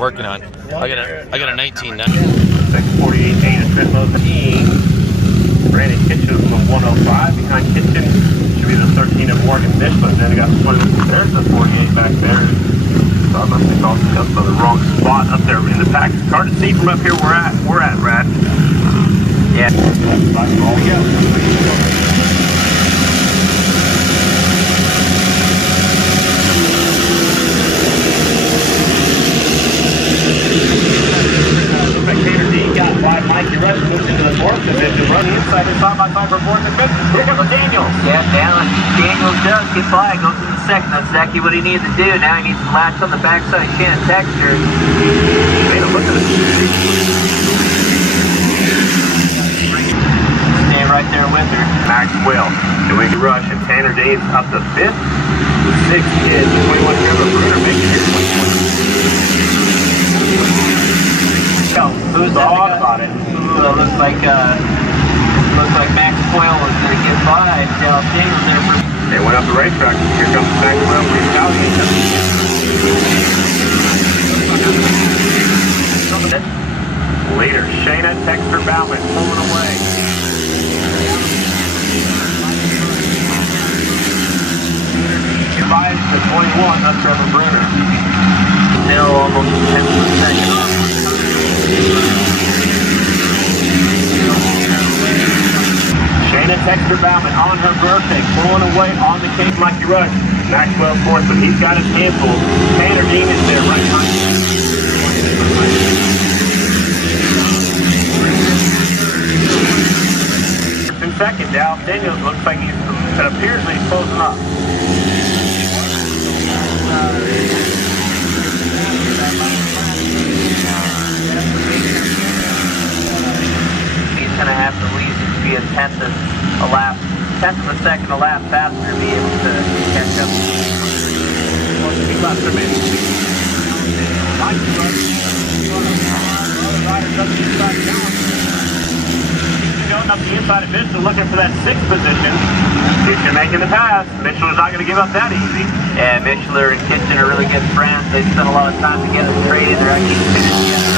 working on. I got a 1990. 648 Dana Triplo team. Brandon Kitchen from 105 behind Kitchen. Should be the 13 of Morgan Michelin. Then we got there's the 48 back there. So I must have called just on the wrong spot up there in the pack. It's hard to see from up here we're at, Brad. Yeah. All we go. Mikey Rush moves into the fourth division, running inside his side-by-side for fourth and fifth. Here comes Daniel. Yeah, Daniel does get by, goes in the second. That's exactly what he needed to do. Now he needs to latch on the backside of Shannon Texture. Hey, look at it. Stay right there with her. Maxwell doing Rush, and Tanner Daves up to fifth. The sixth is 21 Trevor Bruner making it 21. Who's off on it? Ooh, it looks like Max Coyle was going to get by. Dallas Daniels there for. They went up the racetrack. Here comes Maxwell retaliating. Leader Shayna Texter Bauman pulling away. Divides to 21 up Trevor Bruner. Still almost 10 seconds off. Shayna Texter Bauman on her birthday, pulling away on the Cape Mikey Rush. Maxwell fourth, but he's got his handful. Tanner Dean is there right behind him. In second, Dallas Daniels looks like it appears that he's closing up. Going to have to leave to be a tenth of a second a lap faster to be able to catch up. Going up the inside of Mitchell, looking for that sixth position. Kitchen making the pass. Mitchell is not going to give up that easy. Yeah, Mitchell and Kitchen are really good friends. They spent a lot of time together trading. They're actually together.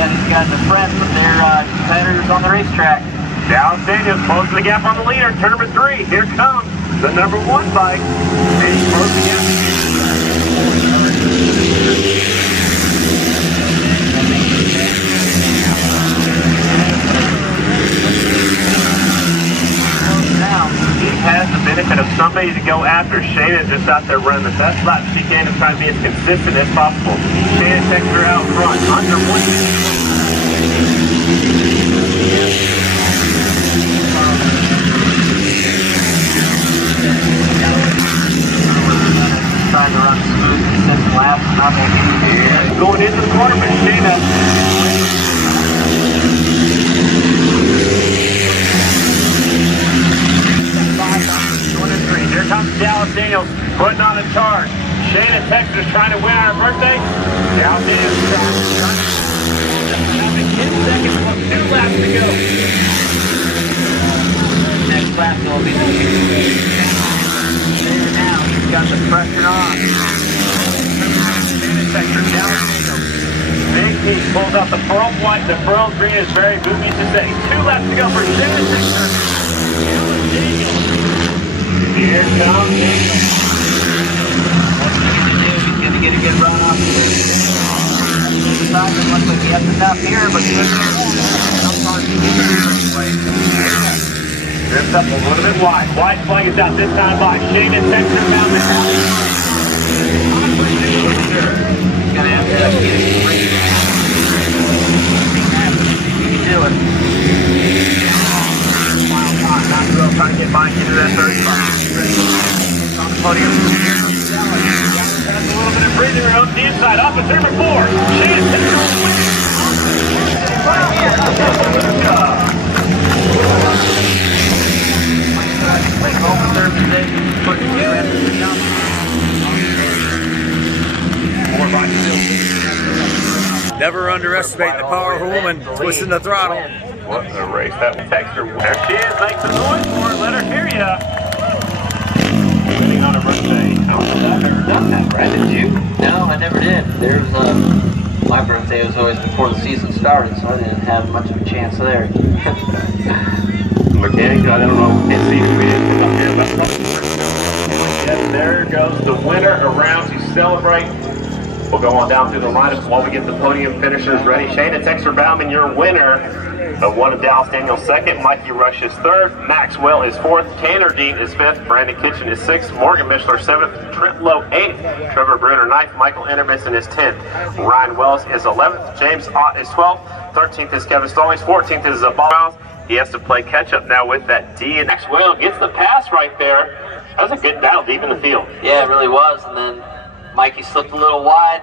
Yeah, these guys are friends, but they're competitors on the racetrack. Dallas Daniels closing the gap on the leader. Turn number 3. Here comes the number 1 bike. And he's closing the gap. Now, he has the benefit of somebody to go after. Shayna's just out there running the best lap she can and trying to be as consistent as possible. Shannon Texter out front, under 1 minute. Trying to run smooth, consistent laps, nothing. Yeah, going into the corner, but Shayna. Here comes Dallas Daniels putting on a charge. Shayna Texter's trying to win on her birthday. Dallas Daniels having 10 seconds with 2 laps to go. Next lap will be the now. He's got the pressure on. Shayna Texter, Dallas Daniels. Big piece pulls out the pearl white. The pearl green is very boomy to say. 2 laps to go for Shayna Texter. Dallas Daniels. Here comes Daniel. What's he going to do? He's going to get a good run off. It looks like he has enough here, but sometimes he gets it anyway. Drifts up a little bit wide. Wide flag is out this time by Shayna Texter down the house. He's going to have to get it free. He can do it. Not real trying to get by into that third spot. On the podium. Has a little bit of breathing room on the inside. Off of number 4. Shayna Texter Never underestimate the power of a woman twisting the throttle. What a race. That Texter. There she is. Make some noise for her. Let her hear ya. Winning on her birthday. I don't think I've ever done that, Brad. Did you? No, I never did. My birthday was always before the season started, so I didn't have much of a chance there. Mechanic, I don't know. Can't see who he is up here. Yes, there goes the winner around to celebrate. We'll go on down through the lineup while we get the podium finishers ready. Shayna Texter-Bauman, your winner. One of Dallas Daniels second, Mikey Rush is third, Maxwell is fourth, Tanner Dean is fifth, Brandon Kitchen is sixth, Morgan Mishler seventh, Trent Lowe eighth, Trevor Bruner ninth, Michael Intermission is 10th, Ryan Wells is 11th, James Ott is 12th, 13th is Kevin Stallings, 14th is Ball. He has to play catch up now with that D, and Maxwell gets the pass right there. That was a good battle deep in the field. Yeah, it really was, and then Mikey slipped a little wide.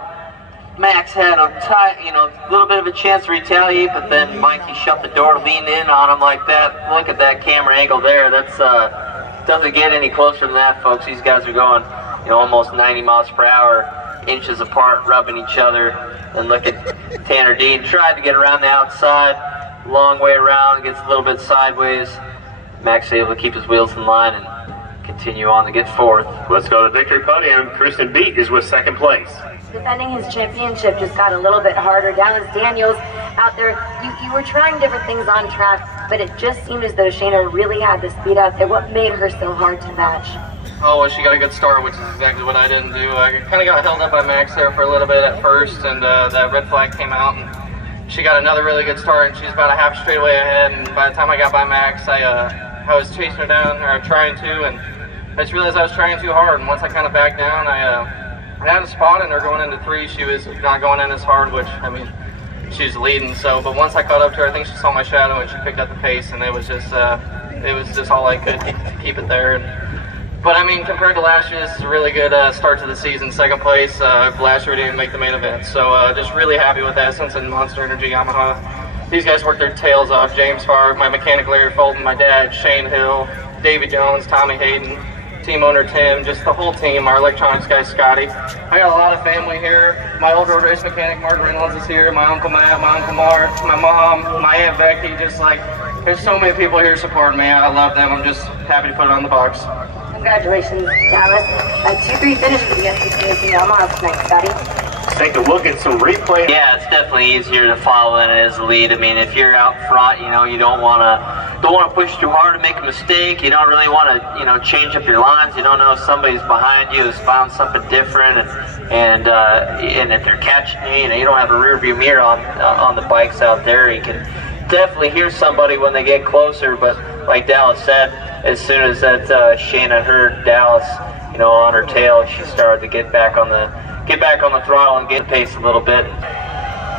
Max had a little bit of a chance to retaliate, but then Mikey shut the door, leaned in on him like that. Look at that camera angle there. That's doesn't get any closer than that, folks. These guys are going, almost 90 miles per hour, inches apart, rubbing each other. And look at Tanner Dean. Tried to get around the outside, long way around, gets a little bit sideways. Max able to keep his wheels in line and continue on to get fourth. Let's go to the victory podium. Kristen Beat is with second place. Defending his championship just got a little bit harder. Dallas Daniels out there, you were trying different things on track, but it just seemed as though Shayna really had the speed out there. What made her so hard to match? Oh, well, she got a good start, which is exactly what I didn't do. I kind of got held up by Max there for a little bit at first, and that red flag came out, and she got another really good start, and she's about a half straightaway ahead, and by the time I got by Max, I was chasing her down, or trying to, and I just realized I was trying too hard, and once I kind of backed down, I had a spot in her going into three. She was not going in as hard, which, she was leading. So, but once I caught up to her, I think she saw my shadow and she picked up the pace, and it was just all I could to keep it there. But compared to last year, this is a really good start to the season. Second place. Last year we didn't make the main event, so just really happy with that. Since in Monster Energy Yamaha, these guys worked their tails off. James Farr, my mechanic Larry Fulton, my dad Shane Hill, David Jones, Tommy Hayden, team owner Tim, just the whole team, our electronics guy Scotty. I got a lot of family here. My old road race mechanic Mark Reynolds is here, my uncle Matt, my uncle Mark, my mom, my aunt Becky, there's so many people here supporting me. I love them. I'm just happy to put it on the box. Congratulations, Dallas. A 2-3 finish for the SCCS Yamaha tonight, Scotty. Take a look at some replay. Yeah, it's definitely easier to follow than it is to lead. If you're out front, you don't want to push too hard to make a mistake. You don't really want to, change up your lines. You don't know if somebody's behind you has found something different, and if they're catching you, you don't have a rear view mirror on the bikes out there. You can definitely hear somebody when they get closer, but like Dallas said, as soon as that Shayna heard Dallas, on her tail, she started to get back on the throttle and get pace a little bit.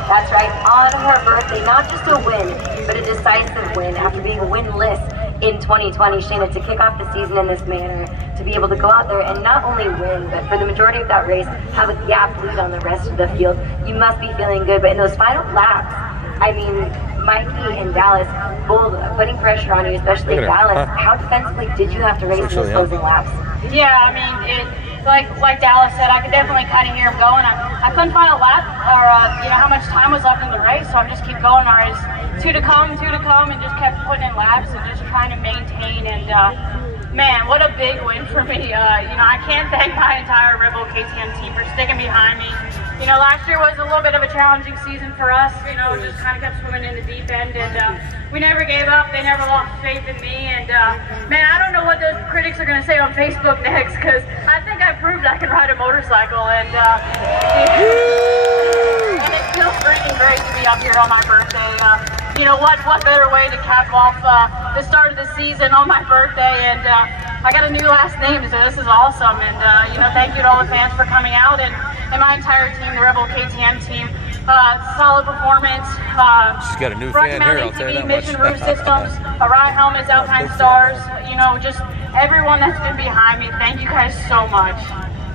That's right, on her birthday, not just a win, but a decisive win after being winless in 2020. Shayna, to kick off the season in this manner, to be able to go out there and not only win, but for the majority of that race, have a gap lead on the rest of the field. You must be feeling good, but in those final laps, Mikey and Dallas both putting pressure on you, especially Dallas. How defensively did you have to race in those closing laps? Yeah, like Dallas said, I could definitely kind of hear him going. I couldn't find a lap or how much time was left in the race, so I just keep going. All right, two to come, and just kept putting in laps and just trying to maintain. And man, what a big win for me. I can't thank my entire Rebel KTM team for sticking behind me. Last year was a little bit of a challenging season for us. Just kind of kept swimming in the deep end, and we never gave up. They never lost faith in me, and man, I don't know what those critics are going to say on Facebook next, because I think I proved I can ride a motorcycle, and it feels great to be up here on my birthday. What better way to cap off the start of the season on my birthday, and I got a new last name, so this is awesome, and thank you to all the fans for coming out, and my entire team, the Rebel KTM team. Solid performance. She's got a new Rocky fan here, Mountain I'll tell you ATV, that Mission much. Roof Systems, Orion Helmets, Alpine Stars, just everyone that's been behind me. Thank you guys so much.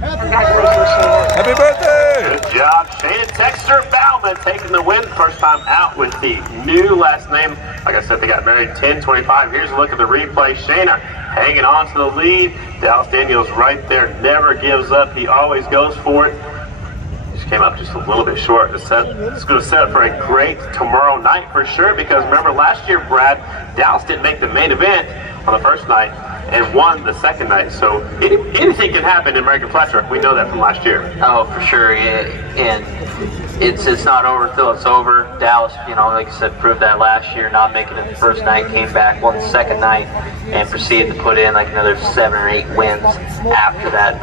Congratulations, Shayna. Happy birthday! Good job, Shayna Texter-Bauman taking the win. First time out with the new last name. Like I said, they got married 10-25. Here's a look at the replay. Shayna hanging on to the lead. Dallas Daniels right there, never gives up. He always goes for it. Just came up just a little bit short. It's going to set up for a great tomorrow night for sure, because remember last year, Brad, Dallas didn't make the main event on the first night and won the second night. So anything can happen in American Flat Track. We know that from last year. Oh, for sure. Yeah. And it's not over till it's over. Dallas, you know, like I said, proved that last year, not making it the first night, came back, won the second night, and proceeded to put in like another 7 or 8 wins after that.